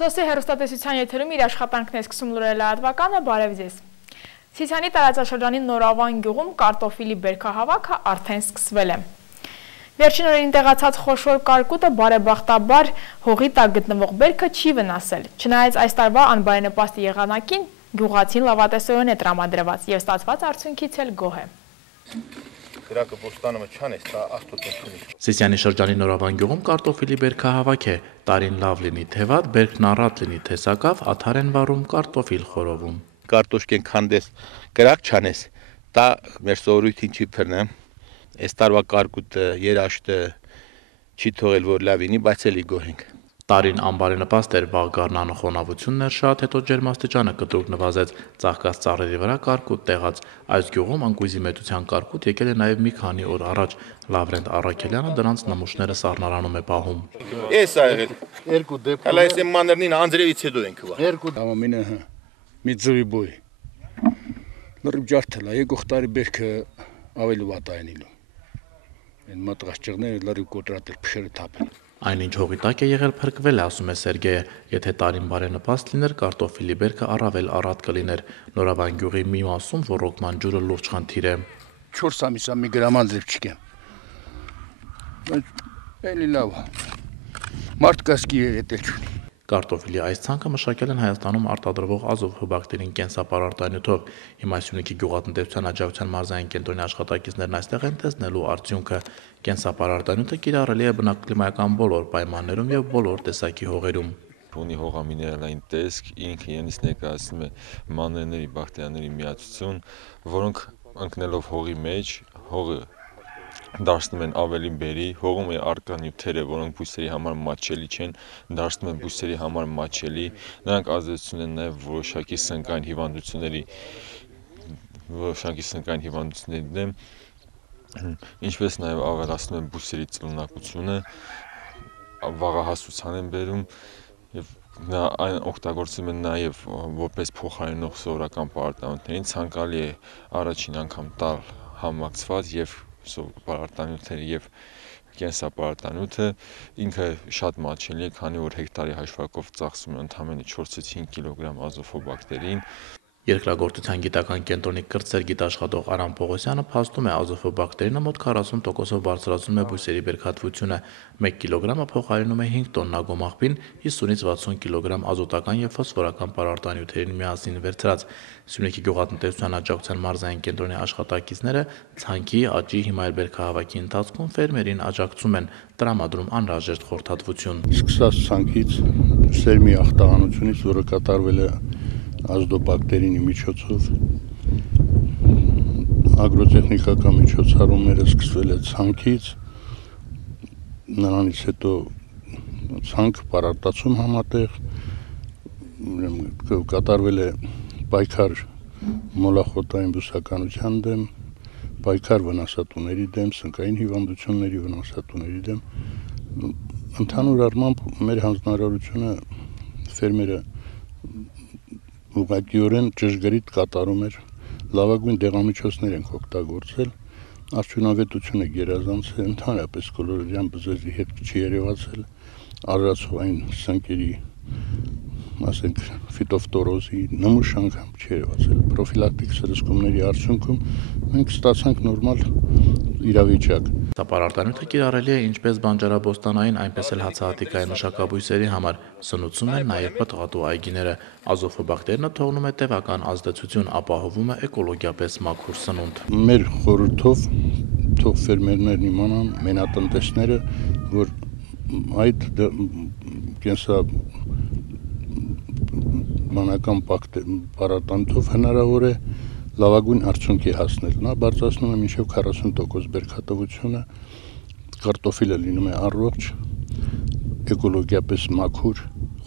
Սոսի հեռուստատեսության եթերում իր աշխատանքն է սկսում լուրել լրատվականը, բարև ձեզ։ Սիսիանի տարածաշրջանի Նորավան գյուղում կարտոֆիլի բերքահավաքը արդեն սկսվել է։ Վերջին օրերին տեղացած խոշոր կարկուտը բարեբախտաբար հողի տակ գտնվող բերքը չի վնասել։ Չնայած այս տարվա անբարենպաստ եղանակին գյուղացին լավատեսորեն է տրամադրված եւ ստացված արդյունքից էլ գոհ է։ Սիսիանի շրջանի Նորավան գյուղում կարտոֆիլի բերքահավաք է, տարին լավ լինի թե վատ, բերքն առատ լինի թե սակավ, աթար են վառում, կարտոֆիլ խորովում։ Կարտոշկեն քանդես, կրակ չանես, դա մեր սովորույթին չի փռնեմ, այս տարվա կարկուտը, երաշտը չի թողել որ լավ լինի, բայց էլի գոհ ենք։ Տարին անբարենպաստ էր, վաղ գարնանը խոնավությունն էր շատ, հետո ջերմաստիճանը կտրուկ նվազեց, ծաղկած ծառերի վրա կարկուտ տեղաց։ Այս գյուղում անկույզի մեծության կարկուտ եկել է նաև մի քանի օր առաջ։ Լավրենտ Առաքելյանը դրանց նմուշները սառնարանում է պահում։ Էս ա եղել։ Երկու դեպքում։ Հələ այս մանրնին անձրևից հետո ենք հա։ Երկու ամենը մի ձվի բոյ։ Լրիվ ջարդել է, եկող տարի բերքը ավելի վատ է լինելու։ Այն մատրաշճեղները լրիվ կոտրատել, փշերը թափել։ Այնինչ հողի տակ է եղել փրկվել է, ասում է Սերգեյը, եթե տարին բարենպաստ լիներ, կարտոֆիլի բերքը առավել առատ կլիներ։ Նորավան գյուղի մի մասում ոռոգման ջուրը լուրջ խնդիր է։ 4 ամիսա մի գրամ անձրև չկեմ։ Էլի լավ է։ Մարդ կասկի երետել չունի։ Կարտոֆիլի այս ցանկը մշակել են Հայաստանում արտադրվող Ազով հոբակտերին կենսապարարտանյութով։ Հիմա Սյունիքի գյուղատնտեսության աջակցության մարզային կենտրոնի աշխատակիցներն այստեղ են տեսնելու արդյունքը։ Կենսապարարտանյութը կիրառելի է բնակլիմայական բոլոր պայմաններում եւ բոլոր տեսակի հողերում։ Ունի հողամիներալային տեսք, ինքը իրենից ներկայացնում է մանրէների, բակտերիաների միացություն, որոնք ընկնելով հողի մեջ, հողը դարձնում են ավելի բերի, հողում է առկա նյութերը, որոնք բույսերի համար մատչելի չեն, դարձնում են բույսերի համար մատչելի, նրանք ազդեցություն են նաև որոշակի սնկային հիվանդությունների դեմ, ինչպես նաև ավելացնում են բույսերի ծլունակությունը, վաղահասության են բերում եւ այն օգտագործում են նաև որպես փոխարինող սովորական պարարտանյութերին, ցանկալի է առաջին անգամ տալ համակցված եւ պարարտանյութերը եւ կենսապարարտանյութը ինքը շատ մատչելի է, քանի որ հեկտարի հաշվարկով ծախսում է ընդամենը 4-ից 5 կիլոգրամ ազոֆոբակտերին։ Երկրագործության գիտական կենտրոնի կրտսեր գիտաշխատող Արամ Պողոսյանը փաստում է ազոֆոբակտերինը մոտ 40%-ով բարձրացնում է բույսերի բերքատվությունը, 1 կիլոգրամը փոխարինում է 5 տոննա գոմաղբին 50-ից 60 կիլոգրամ ազոտական եւ ֆոսֆորական պարարտանյութերին միասին վերցրած։ Սյունիքի գյուղատնտեսության աջակցության մարզային կենտրոնի աշխատակիցները ցանքի, աճի, հիմա էլ բերքահավաքի ընթացքում ֆերմերին աջակցում են, տրամադրում անհրաժեշտ խորհրդատվություն։ Սկսած ցանքից, սերմի ախտահանությունից, որը կատարվել է ազդոբակտերինի միջոցով, ագրոտեխնիկական միջոցառումները սկսվել է ցանքից, նրանից հետո ցանք պարարտացում համատեղ, կատարվել է պայքար մոլախոտային բուսականության դեմ, պայքար վնասատուների դեմ, սնկային հիվանդությունների վնասատուների դեմ։ Ընդհանուր առմամբ մեր հանձնարարությունը ֆերմերը ուղղակիորեն ճշգրիտ կատարում էր, լավագույն դեղամիջոցներ ենք օգտագործել, արդյունավետությունը գերազանց է, ընդհանրապես կոլորիդյան բզեզի հետ չի երևացել, արարածային սնկերի, ասենք ֆիտոֆտորոզի նմուշ անգամ չի երևացել, պրոֆիլակտիկ սրսկումների արդյունքում մենք ստացանք նորմալ իրավիճակ։ Պարարտանյութը կիրառելի է ինչպես բանջարաբոստանային, այնպես էլ հացահատիկային մշակաբույսերի համար, սնուցում են նաև պտղատու այգիները։ Ազոֆոբակտերինը թողնում է տևական ազդեցություն, ապահովում է էկոլոգիապես մաքուր սնունդ։ Մեր խորհրդով թող ֆերմերներն իմանան, մենատնտեսները, որ այդ կենսաբանական պարարտանյութով հնարավոր է լավագույն արդյունքի հասնել։ Նա բարձրացնում է մինչև 40% բերքատվությունը, կարտոֆիլը լինում է առողջ, էկոլոգիապես մաքուր,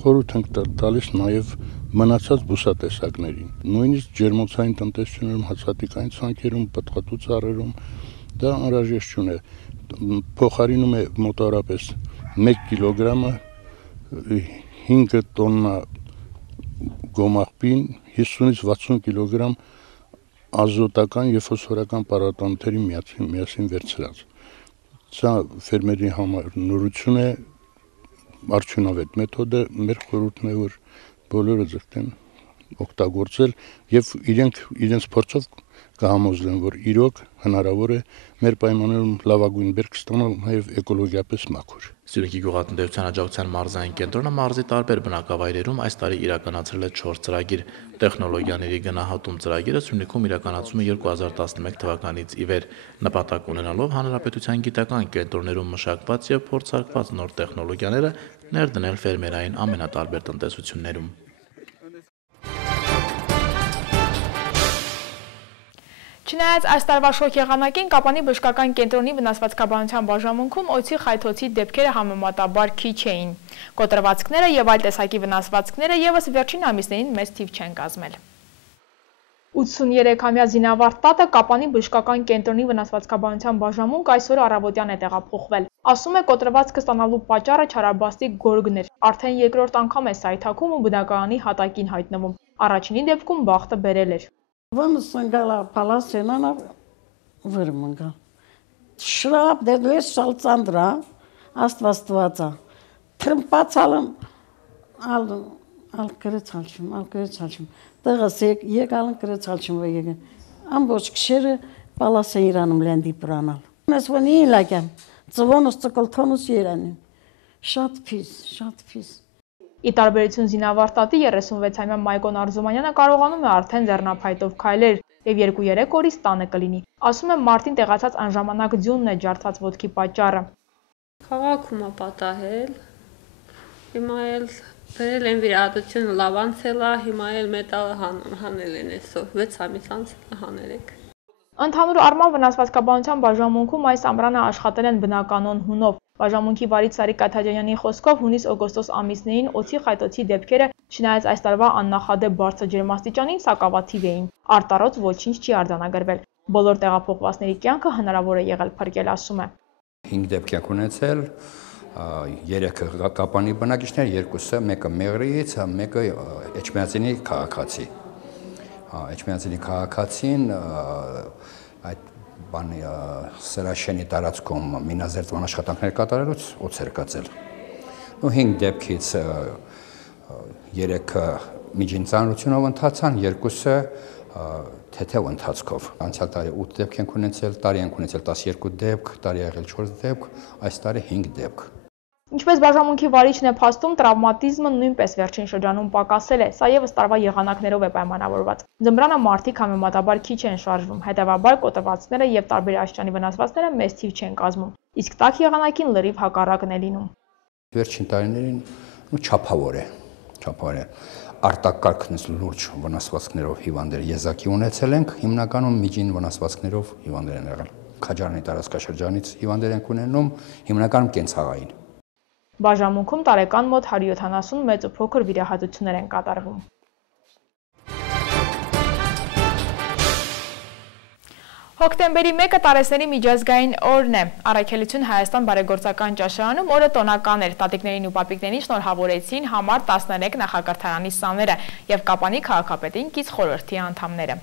խորհուրդ ենք տալիս նաև մնացած բուսատեսակներին։ Նույնիսկ ջերմոցային տնտեսությունում, հացահատիկային ցանքերում, պտղատու ծառերում դա անհրաժեշտություն է։ Փոխարինում է մոտավորապես 1 կիլոգրամը 5 տոննա գոմաղբին 50-ից 60 կիլոգրամ ազոտական եւ ֆոսֆորական պարարտանյութերի միասին վերցրած։ Սա ֆերմերի համար նորություն է, արդյունավետ մեթոդ է, մեր խորհուրդն է, որ բոլորը ձգտեն օգտագործել եւ իրենց փորձով կհամոզվեն, որ իրոք հնարավոր է մեր պայմաններում լավագույն բերք ստանալ նաեւ էկոլոգիապես մաքուր։ Սյունիքի գյուղատնտեսության աջակցության մարզային կենտրոնը մարզի տարբեր բնակավայրերում այս տարի իրականացրել է 4 ծրագիր։ Տեխնոլոգիաների գնահատում ծրագիրը Սյունիքում իրականացում է 2011 թվականից ի վեր, նպատակ ունենալով հանրապետության գիտական կենտրոններում մշակված եւ փորձարկված նոր տեխնոլոգիաները ներդնել ֆերմերային ամենատարբեր տնտեսություններում։ Չնայած այս տարվա շոգ եղանակին Կապանի բժշկական կենտրոնի վնասվածքաբանության բաժանմունքում օձի խայթոցի դեպքերը համեմատաբար քիչ էին։ Կոտրվածքները եւ այլ տեսակի վնասվածքները եւս վերջին ամիսներին մեծ թիվ չեն կազմել։ 83-ամյա Զինավարտ Տատը Կապանի բժշկական կենտրոնի վնասվածքաբանության բաժանմունք այսօր առավոտյան է տեղափոխվել։ Ասում է, կոտրվածքը ստանալու պատճառը չարաբաստիկ գորգն էր։ Արդեն երկրորդ անգամ է սայթաքում ու բնակարանի հատակին հայտնվում։ Առաջինի դեպքում բախտը բերել էր։ Vamos sangala palasena na vırmınga. Şrap dediler şalçandra astvastvaca. Tırmpat alın al kırı çalışım. Dağısık yek alın kırı çalışım ve yegen. Amboç kişeri palaseyranım lendi pranal. Nesvani ilagem. Zvonos tıkıltonus yeranim. Şat pis. Ի տարբերություն Զինավարտ Տատի 36-ամյա Մայկոն Արզումանյանը կարողանում է արդեն ձեռնափայտով քայլել եւ 2-3 օրից տանը կլինի։ Ասում է մարտին տեղացած անժամանակ ձյունն է ջարդված ոտքի պատճառը։ Քաղաքում է պատահել։ Հիմա էլ բերել են վիրահատությունը լավ անցել է, հիմա էլ մետալը հանել են այսօր 6 ամիս անց հաներեք։ Ընդհանուր առմամբ վնասվածքաբանության բաժանմունքում այս ամռանը աշխատել են բնականոն հունով։ Բաժանմունքի վարիչ Սարիկ Կաթաջանյանի խոսքով հունիս-օգոստոս ամիսներին օձի խայտոցի դեպքերը չնայած այս տարվա աննախադեպ բարձր ջերմաստիճանին սակավաթիվ էին։ Արտարոց ոչինչ չի արձանագրվել։ Բոլոր տեղափոխվածների կյանքը հնարավոր է եղել փրկել, ասում է։ 5 դեպք եք ունեցել, 3-ը Կապանի բնակիչներ, 2-ը մեկը Մեղրիից, մեկը Էջմիածինի քաղաքացի։ Էջմիածինի քաղաքացին այդ բանի Սրաշենի տարածքում մինազերծման աշխատանքներ կատարելուց օձ էր կացել։ Ու 5 դեպքից 3-ը միջին ծանրությունով ընթացան, 2-ը թեթև ընթացքով։ Անցյալ տարի 8 դեպք ենք ունեցել, տարի ենք ունեցել 12 դեպք, տարի եղել 4 դեպք, այս տարի 5 դեպք։ Ինչպես բաժանմունքի վարիչն է փաստում, տրավմատիզմը նույնպես վերջին շրջանում պակասել է, սա եւս տարվա եղանակներով է պայմանավորված։ Ձմռանը մարդիկ համեմատաբար քիչ են շարժվում, հետեւաբար կոտրվածքները եւ տարբեր աշխարհի վնասվածքները մեծ թիվ չեն կազմում։ Իսկ տաք եղանակին լրիվ հակառակն է լինում։ Վերջին տարիներին չափավոր է։ Արտակարգնից լուրջ վնասվածքներով հիվանդներ եզակի ունեցել ենք, հիմնականում միջին վնասվածքներով հիվանդներ են եղել։ Քաջարանի տարածքաշրջանից հիվանդներ ենք ունենում, հիմնականում կենցաղային։ Բաժանմունքում տարեկան մոտ 170 մեծ ու փոքր վիրահատություններ են կատարվում։ Հոկտեմբերի 1-ը տարեսների միջազգային օրն է։ Առաքելություն Հայաստան բարեգործական ճաշարանում օրը տոնական էր։ Տատիկներին ու պապիկներին շնորհավորեցին համար 13 նախակրթարանի սաները եւ Կապանի քաղաքապետին կից խորհրդի անդամները։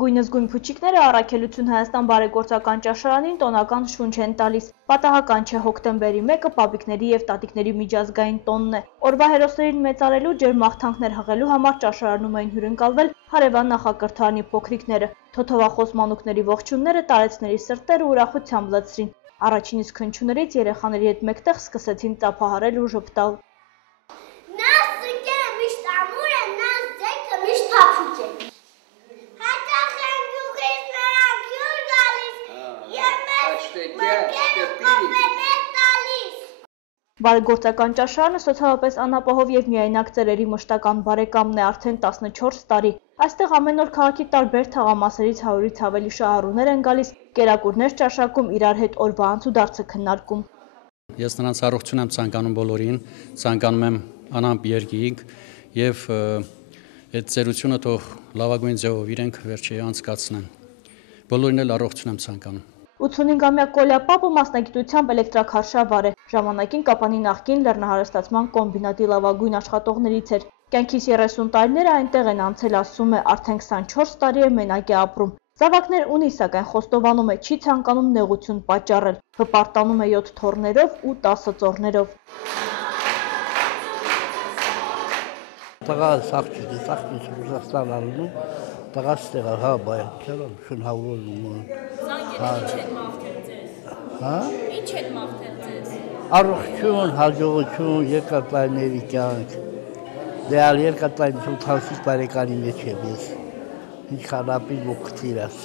Գույնզգույն փուչիկները առաքելություն Հայաստան բարեգործական ճաշարանին տոնական շունչ են տալիս։ Պատահական չէ, հոկտեմբերի 1-ը պապիկների եւ տատիկների միջազգային տոնն է։ Օրվա հերոսներին մեծարելու ջերմաղթանքներ հղելու համար ճաշարանում էին հյուրընկալվել հարևան նախակրթարանի փոքրիկները։ Թոթովախոս մանուկների ողջունները տարեցների սրտերը ուրախությամբ լցրին։ Առաջին իսկ հնչյուններից երեխաների հետ մեկտեղ սկսեցին ծափահարել ու ժպտալ։ Նա սկերը միշտ ամուր է, նա ձեքը միշտ փափուկ է։ Բարեգործական ճաշարանը սոցիալապես անապահով եւ միայնակ ծերերի մշտական բարեկամն է արդեն 14 տարի։ Այստեղ ամեն օր քաղաքի տարբեր թաղամասերից 100-ից ավելի շահառուներ են գալիս, կերակուրներ ճաշակում, իրար հետ օրվա անցուդարձը քննարկում։ Ես նրանց առողջություն եմ ցանկանում բոլորին, ցանկանում եմ անամպ երկինք եւ այդ ծերությունը թող լավագույն ձևով իրենք վերջի անցկացնեն։ Բոլորին էլ առողջություն եմ ցանկանում։ 85-ամյա Կոլյա Պապը մասնագիտությամբ էլեկտրաքարշավար է։ Ժամանակին Կապանի նախկին լեռնահարստացման կոմբինատի լավագույն աշխատողներից էր։ Կյանքիս 30 տարիները այնտեղ են անցել, ասում է, արդեն 24 տարի է մենակ է ապրում։ Զավակներ ունի, սակայն խոստովանում է, չի ցանկանում նեղություն պատճառել, հպարտանում է 7 թոռներով ու 10 ծոռներով։ Տղա սաղճիք Ռուսաստան ալնում, տղա ստեղա, հա, բայ, չերան, շնհավորում։ Զանգերը ինչ են մաղթել ձեզ։ Հա? Ինչ են մաղթել ձեզ։ Առողջություն, հաջողություն, երկաթայինների կյանք։ Դեալ երկաթային 80 տարեկանի մեջ եմ ես։ Ինչքան ապին ու կտիրած։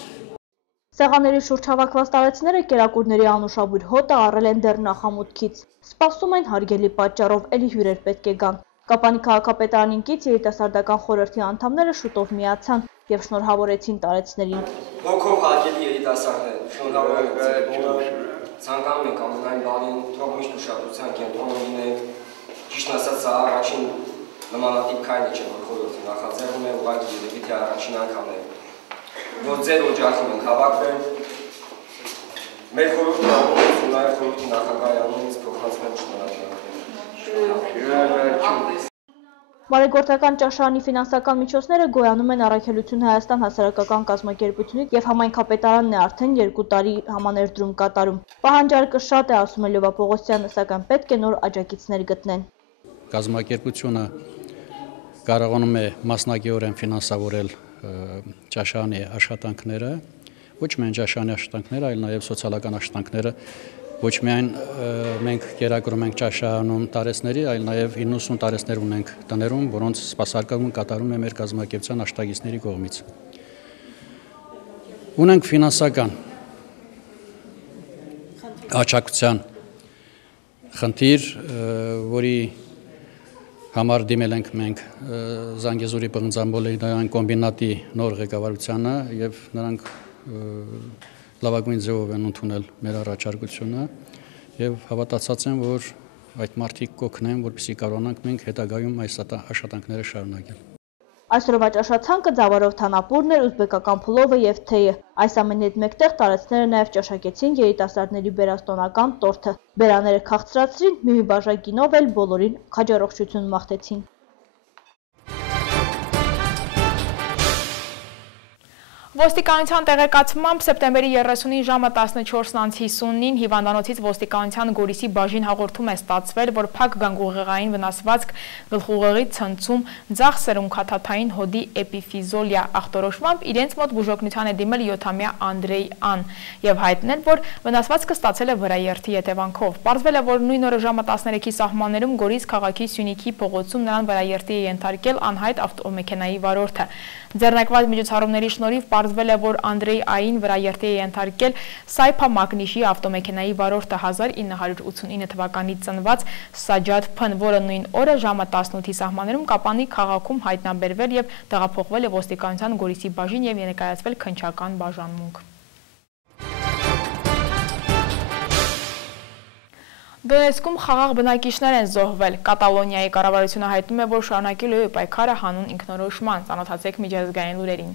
Սեղանների շուրջ հավաքված տարեցները կերակուրների անուշաբույր հոտը առել են դեռ նախամուտքից։ Սպասում են հարգելի պատճառով էլի հյուրեր պետք է գան։ Կապանի քաղաքապետարանին կից երիտասարդական խորհրդի անդամները շուտով միացան եւ շնորհավորեցին տարեցներին։ Հոգով հարգելի երիտասարդներ, շնորհավորում ցանկանում ենք ամենայն բանին թող միշտ ուշադրության կենտրոնում լինենք։ Ճիշտ ասած, սա առաջին նմանատիպ քայլը չէ, որ խորհուրդը նախաձեռնում է, ուղղակի երևի թե առաջին անգամն է, որ ձեր օջախում ենք հավաքվել։ Մեր խորհուրդի անունից ու նաև խորհրդի նախագահի անունից փոխանցում եմ շնորհավորում։ Բարեգործական ճաշարանի ֆինանսական միջոցները գոյանում են Առաքելություն Հայաստան հասարակական կազմակերպությունից եւ համայնքապետարանն է արդեն 2 տարի համաներդրում կատարում։ Պահանջարկը շատ է, ասում է Լևա Պողոսյանը, սակայն պետք է նոր աջակիցներ գտնեն։ Կազմակերպությունը կարողանում է մասնագիտորեն ֆինանսավորել ճաշարանի աշխատանքները, ոչ միայն ճաշարանի աշխատանքները, այլ նաև սոցիալական աշխատանքները։ Ոչ միայն մենք կերակրում ենք ճաշարանում տարեցների, այլ նաև 90 տարեցներ ունենք տներում, որոնց սպասարկում կատարում է մեր կազմակերպության աշխատակիցների կողմից։ Ունենք ֆինանսական աջակցության խնդիր, որի համար դիմել ենք մենք Զանգեզուրի պղնձանբոլորային կոմբինատի նոր ղեկավարությանը եւ նրանք լավագույն ձևով են ընդունել մեր առաջարկությունը եւ հավատացած եմ, որ այդ մարդիկ կօգնեն, որպեսզի կարողանանք մենք հետագայում այս աշխատանքները շարունակել։ Այսօրվա ճաշացանկը ձավարով թանապուրն էր, ուզբեկական փլովը եւ թեյը։ Այս ամենի հետ մեկտեղ տարեցները նաեւ ճաշակեցին երիտասարդների բերաստոնական տորթը։ Բերաները քաղցրացրին, մի բաժակ գինով էլ բոլորին քաջառողջություն մաղթեցին։ Ոստիկանության տեղեկացմամբ սեպտեմբերի 30-ին ժամը 14:50-ին հիվանդանոցից ոստիկանության Գորիսի բաժին հաղորդում է ստացվել, որ փակ գանգուղեղային վնասվածք գլխուղեղի ցնցում ձախ սերունքաթաթային հոդի էպիֆիզոլիա ախտորոշմամբ իրենց մոտ բուժօգնության է դիմել 7-ամյա Անդրեյ Ան եւ հայտնել, որ վնասվածքը ստացել է վրաերթի հետևանքով։ Պարզվել է, որ նույն օրը ժամը 13-ի սահմաններում Գորիս քաղաքի Սյունիքի փողոցում նրան վրաերթի է ենթարկել անհայտ ավտոմեքենայի վարորդը։ Ձեռնարկված միջոցառումների շնորհիվ պարզվել է, որ Անդրեյ Այն վրաերթի է ենթարկել Սայփա Մագնիշի ավտոմեքենայի վարորդը 1989 թվականից ծնված Սաջադ Փ-ն, որը նույն օրը ժամը 18-ի սահմաններում Կապանի քաղաքում հայտնաբերվել եւ տեղափոխվել է ոստիկանության Գորիսի բաժին եւ ներկայացվել քննչական բաժանմունք։ Դոնեցկում խաղաղ բնակիչներ են զոհվել։ Կատալոնիայի կառավարությունը հայտնում է, որ շարունակելու է պայքարը հանուն ինքնորոշման։ Ծանոթացեք միջազգային լուրերին։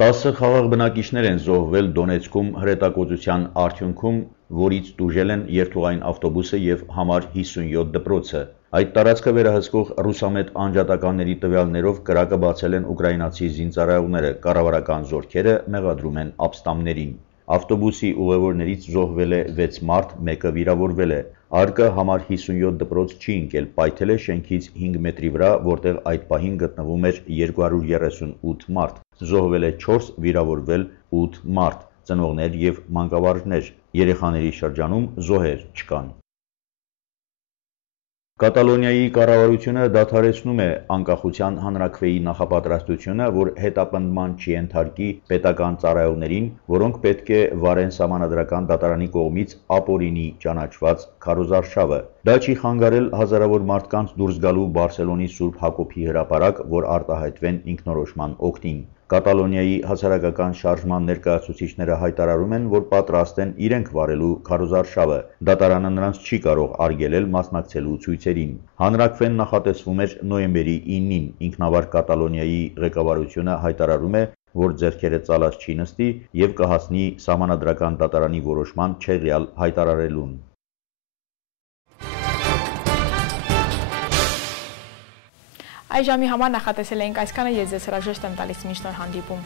10 խաղաղ բնակիչներ են զոհվել Դոնեցկում հրետակոծության արդյունքում, որից տուժել են երթուղային ավտոբուսը եւ համար 57 դպրոցը։ Այդ տարածքը վերահսկող ռուսամետ անջատականների տվյալներով կրակը բացել են ուկրաինացի զինծառայողները, կառավարական զորքերը մեղադրում են ապստամբներին։ Ավտոբուսի ուղևորներից զոհվել է 6 մարդ, մեկը վիրավորվել է։ Արկը համար 57 դպրոց չի ընկել, պայթել է շենքից 5 մետրի վրա, որտեղ այդ պահին գտնվում էր 238 մարդ։ Զոհվել է 4, վիրավորվել 8 մարդ, ծնողներ եւ մանկավարժներ։ Երեխաների շրջանում զոհեր չկան։ Կատալոնիայի կառավարությունը դադարեցնում է անկախության հանրաքվեի նախապատրաստությունը, որ հետապնդման չի ենթարկի պետական ծառայողներին, որոնք պետք է վարեն սահմանադրական դատարանի կողմից ապօրինի ճանաչված քարոզարշավը։ Դա չի խանգարել հազարավոր մարդկանց դուրս գալու Բարսելոնի Սուրբ Հակոբի հրապարակ, որ արտահայտվեն ինքնորոշման օգտին։ Կատալոնիայի հասարակական շարժման ներկայացուցիչները հայտարարում են, որ պատրաստ են իրենք վարելու քարոզարշավը։ Դատարանը նրանց չի կարող արգելել մասնակցելու ցույցերին։ Հանրաքվեն նախատեսվում էր նոյեմբերի 9-ին։ Ինքնավար Կատալոնիայի ղեկավարությունը հայտարարում է, որ ձեռքերը ծալած չի նստի եւ կհասնի սահմանադրական դատարանի որոշման չեղյալ հայտարարելուն։ Այս ժամի համար նախատեսել էինք այսքանը, ես ձեզ հրաժեշտ եմ տալիս մինչ նոր հանդիպում։